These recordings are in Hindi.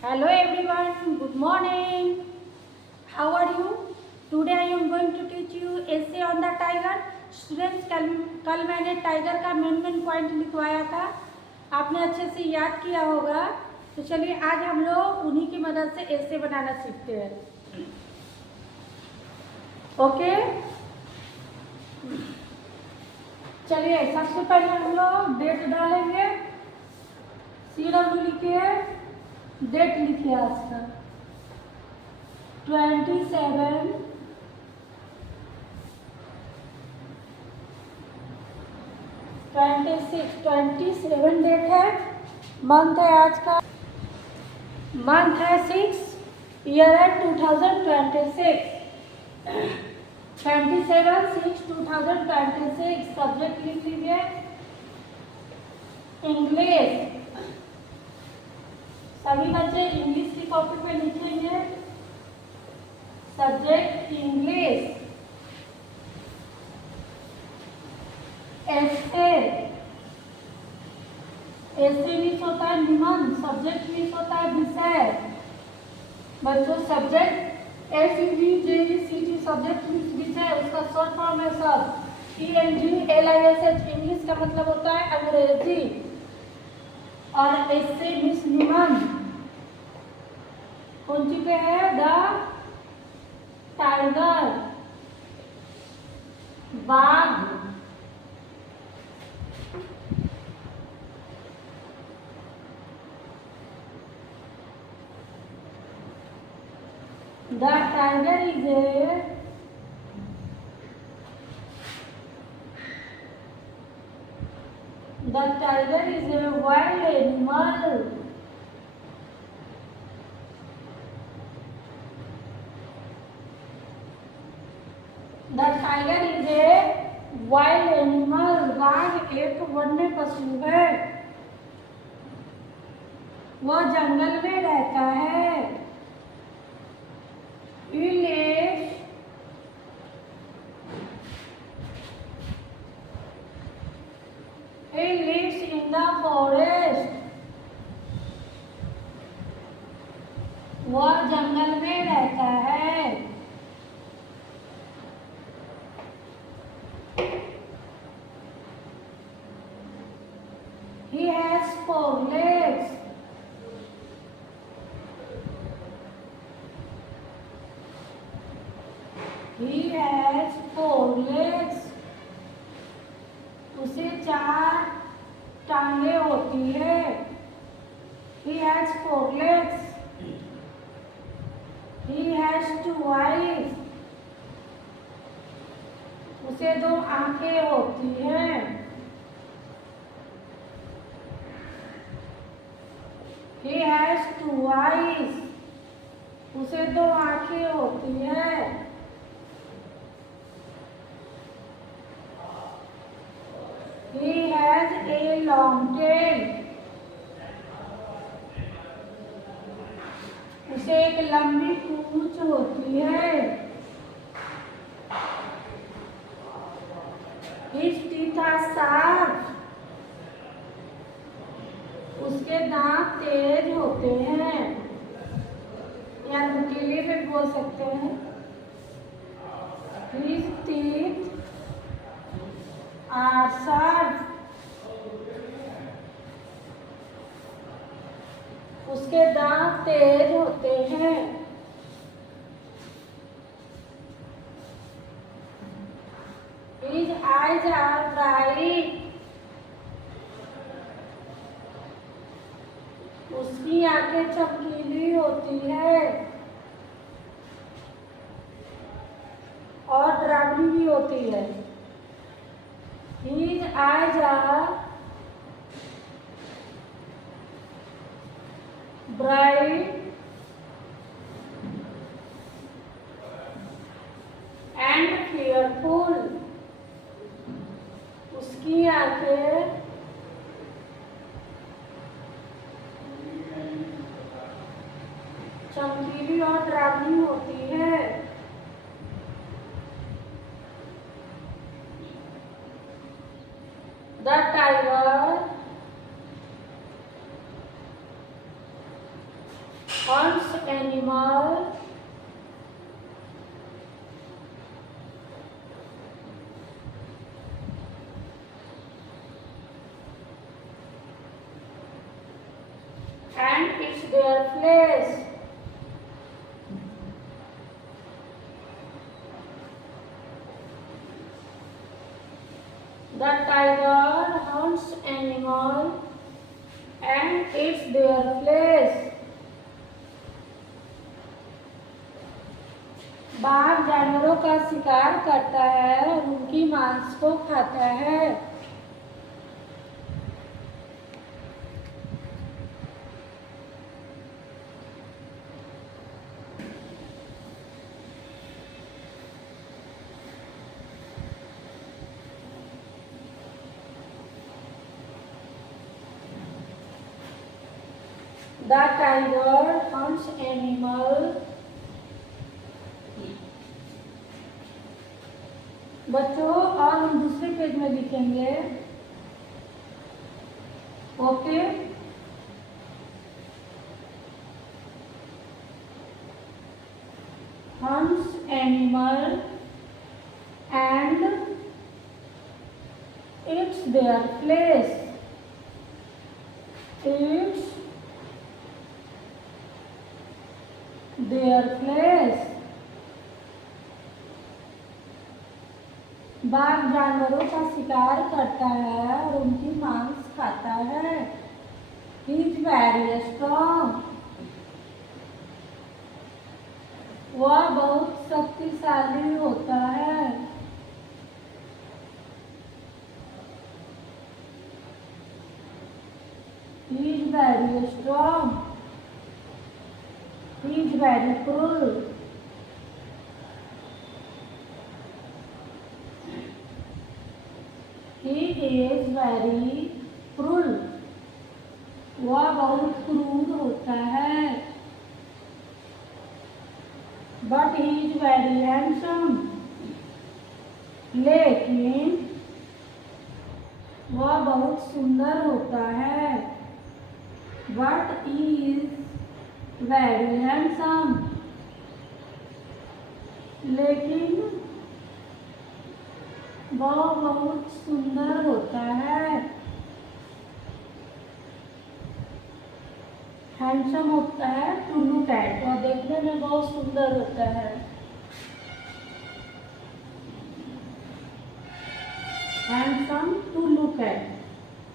Hello everyone, good morning. How are you? Today I am going to teach you essay on the tiger. Students, कल मैंने टाइगर का मेन पॉइंट लिखवाया था, आपने अच्छे से याद किया होगा। तो चलिए आज हम लोग उन्हीं की मदद से essay बनाना सीखते हैं। ओके, चलिए सबसे पहले हम लोग डेट डालेंगे। CW लिखिए, डेट लिखिए आज का 27 27 डेट है। मंथ है आज का, मंथ है 6, ईयर है 2026। 27/6/2026। सब्जेक्ट लिख लीजिए इंग्लिश। सभी बच्चे इंग्लिश की कॉपी पे लिखेंगे सब्जेक्ट इंग्लिश। एसे, एसे मीन्स होता है निबंध, सब्जेक्ट मीन्स होता है विषय। बच्चों सब्जेक्ट SUBJECT सब्जेक्ट मीन्स विषय, उसका शॉर्ट फॉर्म है सब ENGLISH। इंग्लिश का मतलब होता है अंग्रेजी और एसे मीन्स निबंध। कौन सी पे है? द टाइगर, बाघ। The tiger is a wild animal. The tiger is a wild animal. बाघ एक वन्य पशु है, वह जंगल में रहता है। He lives in the forest. वह जंगल में रहता है। He has 4 legs. He has 4 legs. उसे 4 टांगे होती है। He has 4 legs. He has 2 eyes. उसे 2 आंखें होती हैं। He has 2 eyes. उसे 2 आंखें होती है। He has a long tail. उसे एक लंबी पूंछ होती है। His teeth are sharp. उसके दांत तेज होते हैं, या नुकीले में बोल सकते हैं। His teeth are sharp. उसके दांत तेज होते हैं। His eyes are bright. उसकी आंखें चमकीली होती है और डरावनी भी होती है। His eyes are bright and fearful. उसकी आंखें चमकीली और डरावनी होती है। The tiger hunts animal and eats their flesh. The tiger hunts animal and eats their flesh. बाघ जानवरों का शिकार करता है और उनकी मांस को खाता है। The tiger hunts animal. बच्चों और हम दूसरे पेज में लिखेंगे। Okay, hunts animal and eats their flesh. Eats their flesh. बाघ जानवरों का शिकार करता है और उनकी मांस खाता है। He is very strong. वह बहुत शक्तिशाली होता है। He is very strong. He is very cruel. He is very cruel. वह बहुत क्रूर होता है। But he is very handsome. लेकिन वह बहुत सुंदर होता है। But he is very handsome. लेकिन वह बहुत सुंदर होता है। हैंडसम होता है टू लुक एट, वह देखने में बहुत सुंदर होता है। हैंडसम टू लुक एट,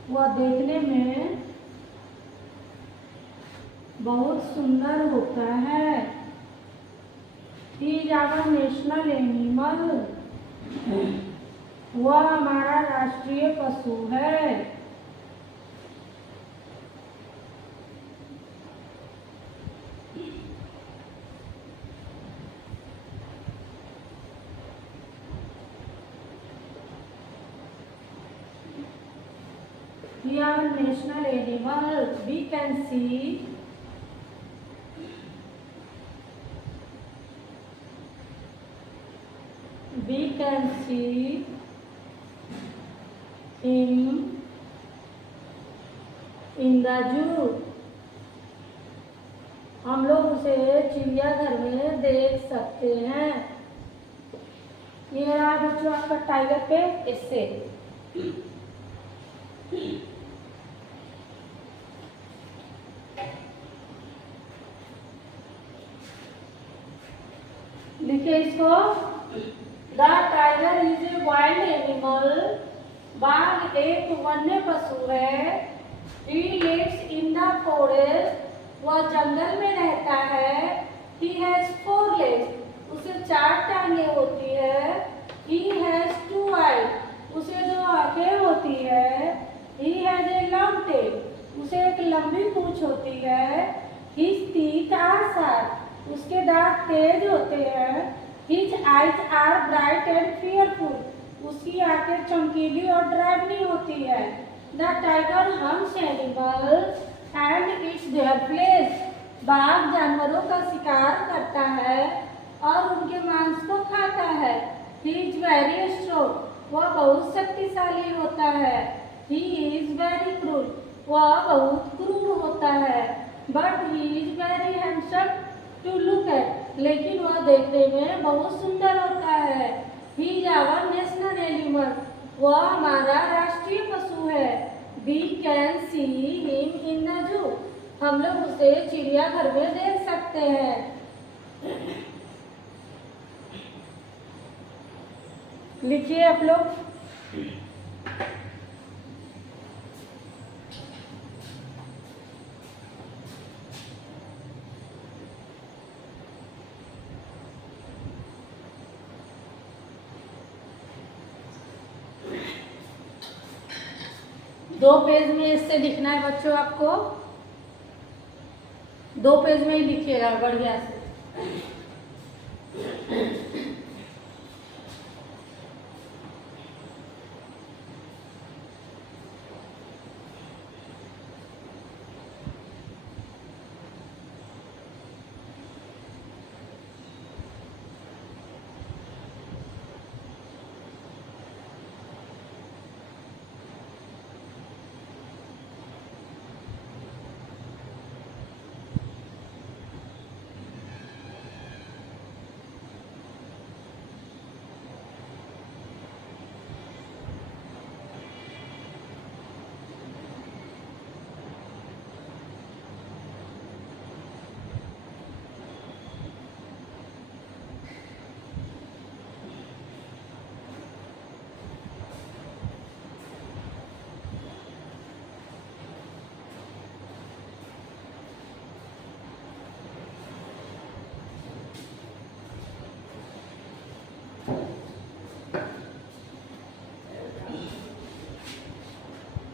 वह देखने में बहुत सुंदर होता है। He is our national animal, वह हमारा राष्ट्रीय पशु है। Here national animals we can see him in the zoo. हम लोग उसे चिड़ियाघर में देख सकते हैं। ये रहा बच्चों आपका टाइगर पे इससे लिखिए इसको। The tiger is a wild animal, बाघ एक वन्य पशु है। He lives in the forest, वह जंगल में रहता है। ही हैज 4 legs, उसे 4 टांगें होती है। ही हैज 2 eyes, उसे 2 आंखें होती है। He has a long tail, उसे एक लंबी पूंछ होती है। हिज टीथ आर शार्प, उसके दांत तेज होते हैं। His eyes are bright and fearful, उसकी आंखें चमकीली और डरावनी होती है। The tiger hunts animals and eats their flesh, बाघ जानवरों का शिकार करता है और उनके मांस को खाता है। ही इज वेरी स्ट्रॉन्ग, वह बहुत शक्तिशाली होता है। ही इज वेरी क्रूर, वह बहुत क्रूर होता है। But he is very handsome to look at, लेकिन वह देखने में बहुत सुंदर होता है। He is our national animal, वह हमारा राष्ट्रीय पशु है। We can see him in the zoo, हम लोग उसे चिड़ियाघर में देख सकते हैं। लिखिए आप लोग। दो पेज में इससे लिखना है बच्चों, आपको 2 पेज में ही लिखिएगा बढ़िया से।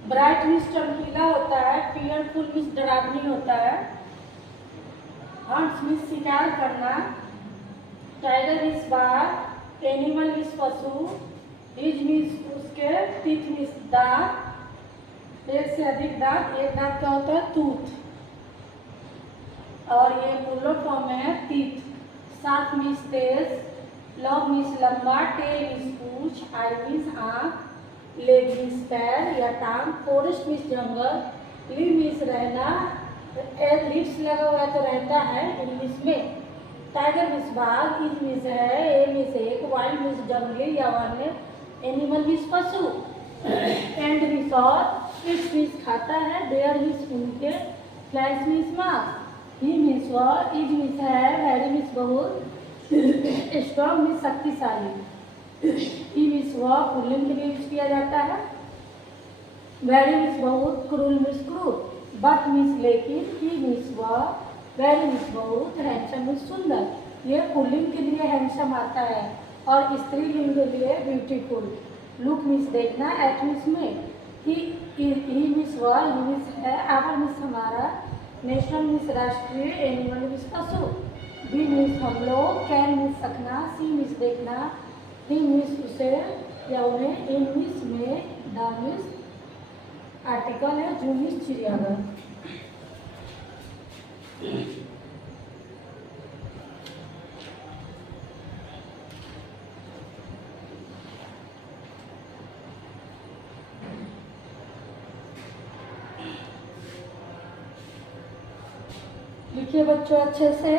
ब्राइट मीन्स चमकीला होता है, फियरफुल मीन्स डरावनी होता है, हंट्स मीन्स शिकार करना, टाइगर मीन्स बाघ, एनिमल मीन्स पशु, हिज मीन्स उसके, टीथ मीन्स दांत, एक से अधिक दांत, एक दांत क्या होता है टूथ, और ये प्लूरल फॉर्म है टीथ। शार्प मीन्स तेज, लॉन्ग मीन्स लंबा, tell means Poonch, I means आँख, लेग मीन्स पैर या टांग, फॉरेस्ट मीन्स जंगल, लिव मीन्स रहना, लिप्स लगा हुआ तो रहता है इंग्लिश में, टाइगर मीन्स बाघ, इज मीन्स है, ए मीन्स एक, वाइल्ड मीन्स जंगली या वन्य, एनिमल मीन्स पशु, एंड मीन्स और, इट्स मीन्स खाता है, देयर मीन्स उनके, फ्लैश मीन्स मांस, ही मीन्स वह, इज मीन्स है, वेरी मीन्स बहुत, स्ट्रॉन्ग मीन्स शक्तिशाली, ही मीन्स वह पुल्लिंग के लिए यूज किया जाता है, वेरी मीन्स बहुत, क्रूल मीन्स क्रूर, बट मीन्स लेकिन, ही मीन्स वह, वेरी मीन्स बहुत, हैंडसम मीन्स सुंदर। ये पुल्लिंग के लिए हैंडसम आता है और स्त्रीलिंग के लिए ब्यूटीफुल। लुक मीन्स देखना, एट मीन्स में, ही मीन्स वह, ही मीन्स है, आवर मीन्स हमारा, नेशनल मीन्स राष्ट्रीय, एनिमल मीन्स पशु, बी मीन्स हम लोग, कैन मीन्स सकना, सी मीन्स देखना, ही मीन्स उसे या उन्हें, इन मीन्स में, द मीन्स आर्टिकल है, जू मीन्स चिड़ियाघर। लिखिए बच्चों अच्छे से।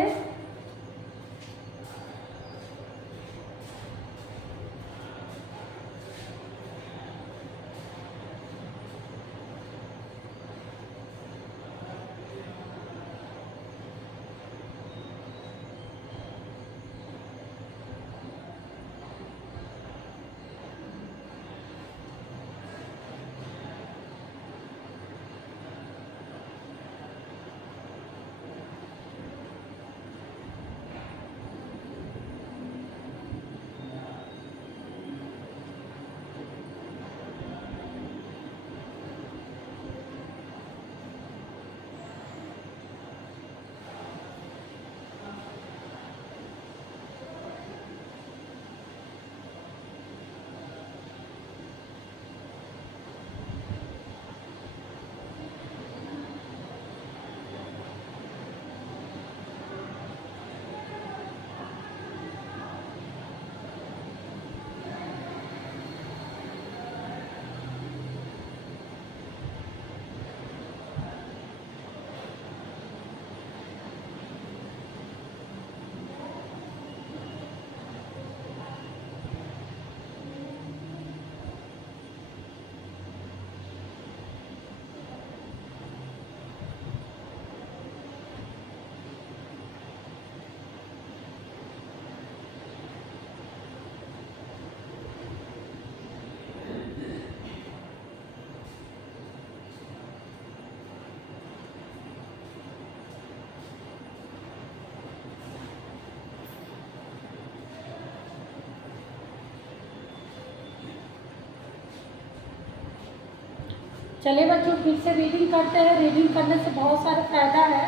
चलिए बच्चों फिर से रीडिंग करते हैं। रीडिंग करने से बहुत सारे फायदा है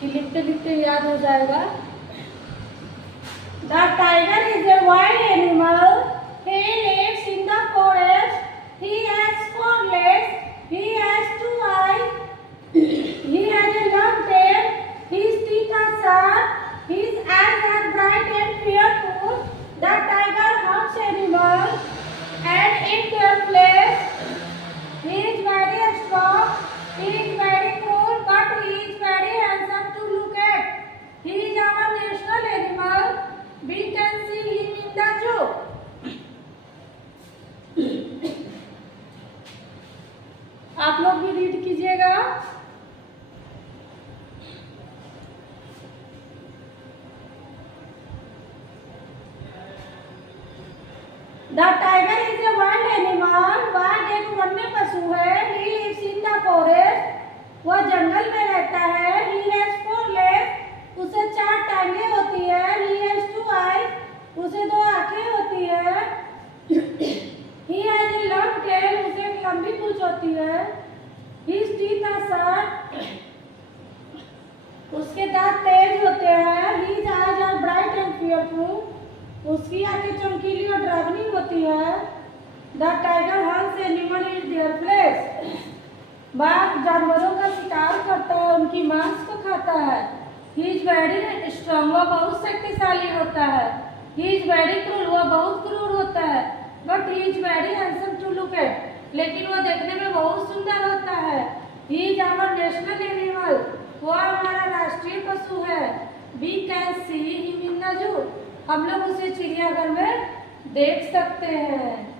कि लिखते लिखते याद हो जाएगा। The tiger is a wild animal. He lives in the forest. He has 4 legs. He has 2 eyes. He has a long tail. His teeth are sharp. His eyes are bright and fearful. The tiger hunts animals and eats their flesh. He is very strong. He is very cruel, but he is very handsome to look at. He is our national animal. We can see him in the zoo. आप लोग भी रीड कीजिएगा। The tiger is a wild animal. बाघ एक वन्य पशु है। He lives in the forest. वह जंगल में रहता है। He has 4 legs. उसे 4 टांगें होती है। He has 2 eyes. उसे 2 आंखें होती है। He has a long tail. उसे एक लंबी पूंछ होती है। His teeth are sharp. उसके दांत तेज होते हैं। His eyes are bright and fearful. उसकी आंखें चमकीली और डरावनी होती है। The tiger hunts animal in their flesh. बाघ जानवरों का शिकार करता है, उनकी मांस को खाता है। ही इज वेरी स्ट्रॉन्ग, वह बहुत शक्तिशाली होता है। ही इज वेरी क्रूर, वह बहुत क्रूर होता है। But he is very handsome to look at, लेकिन वह देखने में बहुत सुंदर होता है। He is our national animal, वह हमारा राष्ट्रीय पशु है। We can see him in the zoo, हम लोग उसे चिड़ियाघर में देख सकते हैं।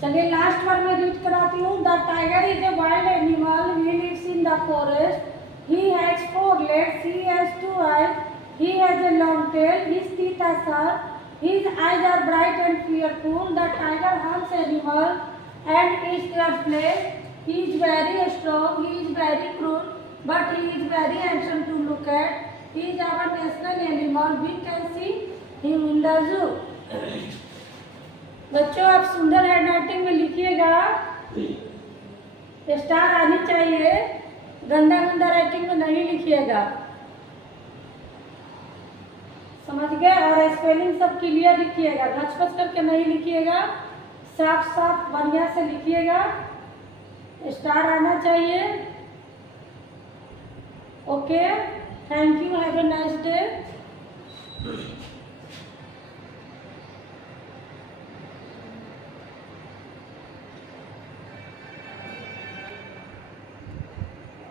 चलिए लास्ट वन में रीड कराती हूँ। The tiger is a wild animal. He lives in the forest. He has 4 legs. He has 2 eyes. He has a long tail. His teeth are sharp. His eyes are bright and fearful. The tiger hunts animals and eats their flesh. He is very strong. He is very cruel, but he is very handsome to look at. He is our national animal. We can see him in the zoo. बच्चों आप सुंदर हैंडराइटिंग में लिखिएगा, स्टार आनी चाहिए। गंदा गंदा राइटिंग में नहीं लिखिएगा, समझ गए। और स्पेलिंग सब क्लियर लिखिएगा, घच-पच करके नहीं लिखिएगा, साफ साफ बढ़िया से लिखिएगा। स्टार आना चाहिए। Okay, thank you, have a nice day.